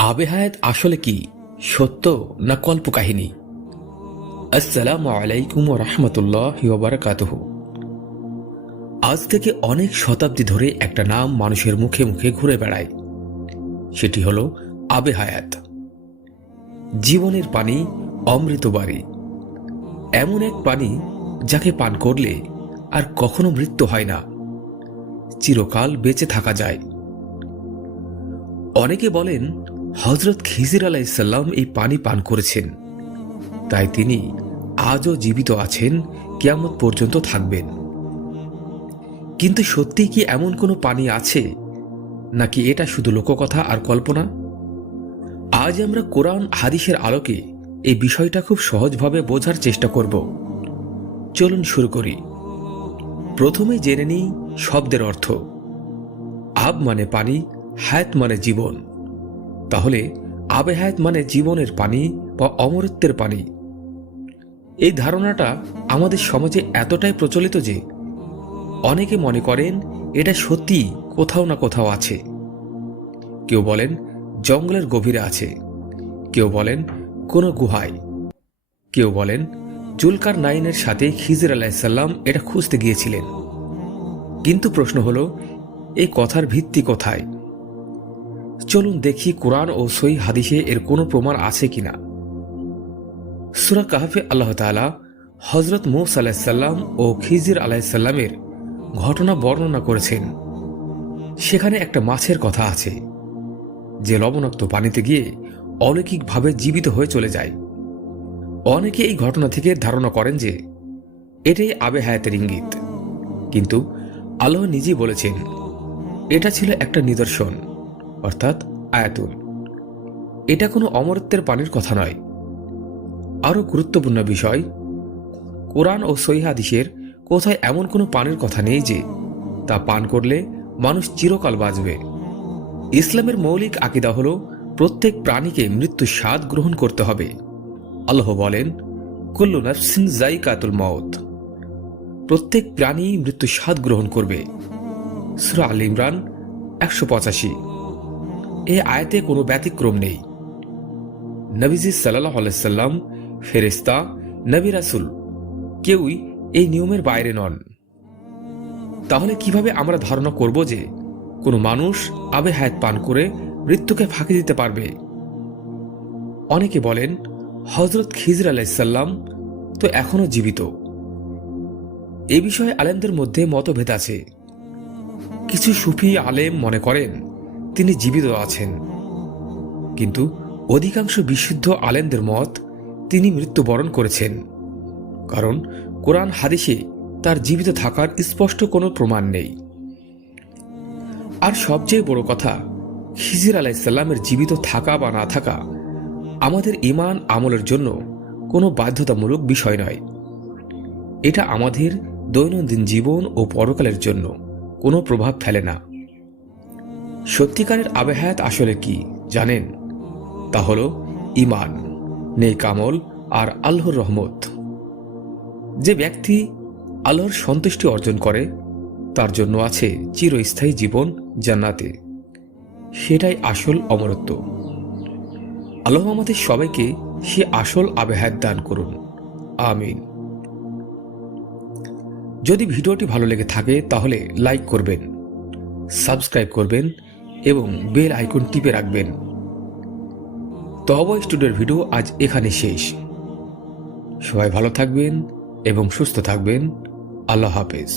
আবে হায়াত আসলে কি সত্য না কল্পকাহিনী? আসসালামু আলাইকুম ওয়া রাহমাতুল্লাহি ওয়া বারাকাতুহু। আজ থেকে অনেক শতাব্দী ধরে একটা নাম মানুষের মুখে মুখে ঘুরে বেড়ায়, সেটি হলো আবে হায়াত। জীবনের পানি, অমৃত বাড়ি, এমন এক পানি যাকে পান করলে আর কখনো মৃত্যু হয় না, চিরকাল বেঁচে থাকা যায়। অনেকে বলেন হযরত খিজির আলাইহিসসালাম এই পানি পান করেছেন, তাই তিনি আজও জীবিত আছেন, কিয়ামত পর্যন্ত থাকবেন। কিন্তু সত্যি কি এমন কোনো পানি আছে, নাকি এটা শুধু লোককথা আর কল্পনা? আজ আমরা কোরআন হাদিসের আলোকে এই বিষয়টা খুব সহজভাবে বোঝার চেষ্টা করব। চলুন শুরু করি। প্রথমে জেনে নিই শব্দের অর্থ। আব মানে পানি, হায়াত মানে জীবন। তাহলে আবে হায়াত মানে জীবনের পানি বা অমরত্বের পানি। এই ধারণাটা আমাদের সমাজে এতটাই প্রচলিত যে অনেকে মনে করেন এটা সত্যি কোথাও না কোথাও আছে। কেউ বলেন জঙ্গলের গভীরে আছে, কেউ বলেন কোনো গুহায়, কেউ বলেন জুলকার নাইনের সাথে খিজির আলাইহিসসালাম এটা খুঁজতে গিয়েছিলেন। কিন্তু প্রশ্ন হলো, এই কথার ভিত্তি কোথায়? চলুন দেখি কোরআন ও সহিহ হাদিসে এর কোনো প্রমাণ আছে কিনা। সূরা কাহফে আল্লাহ তাআলা হযরত মূসা আলাইহিসসালাম ও খিজির আলাইহিসসালামের ঘটনা বর্ণনা করেছেন। সেখানে একটা মাছের কথা আছে যে লবণাক্ত পানিতে গিয়ে অলৌকিকভাবে জীবিত হয়ে চলে যায়। অনেকে এই ঘটনা থেকে ধারণা করেন যে এটাই আবে হায়াতের ইঙ্গিত, কিন্তু আল্লাহ নিজেই বলেছেন এটা ছিল একটা নিদর্শন, অর্থাৎ আয়াতুল। এটা কোনো অমরত্বের পানির কথা নয়। আরও গুরুত্বপূর্ণ বিষয়, কোরআন ও সহিহ হাদিসের কোথায় এমন কোনো পানির কথা নেই যে তা পান করলে মানুষ চিরকাল বাঁচবে। ইসলামের মৌলিক আকীদা হল প্রত্যেক প্রাণীকে মৃত্যুর স্বাদ গ্রহণ করতে হবে। আল্লাহ বলেন, কুল্লু নাফসিন যায়িকাতুল মাউত, প্রত্যেক প্রাণী মৃত্যুর স্বাদ গ্রহণ করবে। সূরা আল ইমরান 185। এই আয়াতে কোনো ব্যতিক্রম নেই। নবীজি সাল্লাল্লাহু আলাইহি সাল্লাম, ফেরেশতা, নবী রাসূল কেউই এই নিয়মের বাইরে নন। তাহলে কিভাবে আমরা ধারণা করব যে কোনো মানুষ আবে হায়াত পান করে মৃত্যুকে ফাঁকি দিতে পারবে? অনেকে বলেন হযরত খিজির আলাইহিসসালাম তো এখনো জীবিত। এই বিষয়ে আলেমদের মধ্যে মতভেদ আছে। কিছু সুফি আলেম মনে করেন তিনি জীবিত আছেন, কিন্তু অধিকাংশ বিশুদ্ধ আলেমদের মত তিনি মৃত্যুবরণ করেছেন, কারণ কোরআন হাদিসে তার জীবিত থাকার স্পষ্ট কোনো প্রমাণ নেই। আর সবচেয়ে বড় কথা, খিজির আলাইহিসসালামের জীবিত থাকা বা না থাকা আমাদের ঈমান আমলের জন্য কোনো বাধ্যতামূলক বিষয় নয়। এটা আমাদের দৈনন্দিন জীবন ও পরকালের জন্য কোনো প্রভাব ফেলে না। সত্যিকারের আবে হায়াত আসলে কি জানেন? তা হল ঈমান, নেক আমল আর আল্লাহর রহমত। যে ব্যক্তি আল্লাহর সন্তুষ্টি অর্জন করে তার জন্য আছে চিরস্থায়ী জীবন জান্নাতে। সেটাই আসল অমরত্ব। আল্লাহ আমাদের সবাইকে সে আসল আবে হায়াত দান করুন, আমিন। যদি ভিডিওটি ভালো লেগে থাকে তাহলে লাইক করবেন, সাবস্ক্রাইব করবেন এবং বেল আইকন টিপে রাখবেন। তওবা স্টুডিওর ভিডিও আজ এখানে শেষ। সবাই ভালো থাকবেন এবং সুস্থ থাকবেন। আল্লাহ হাফেজ।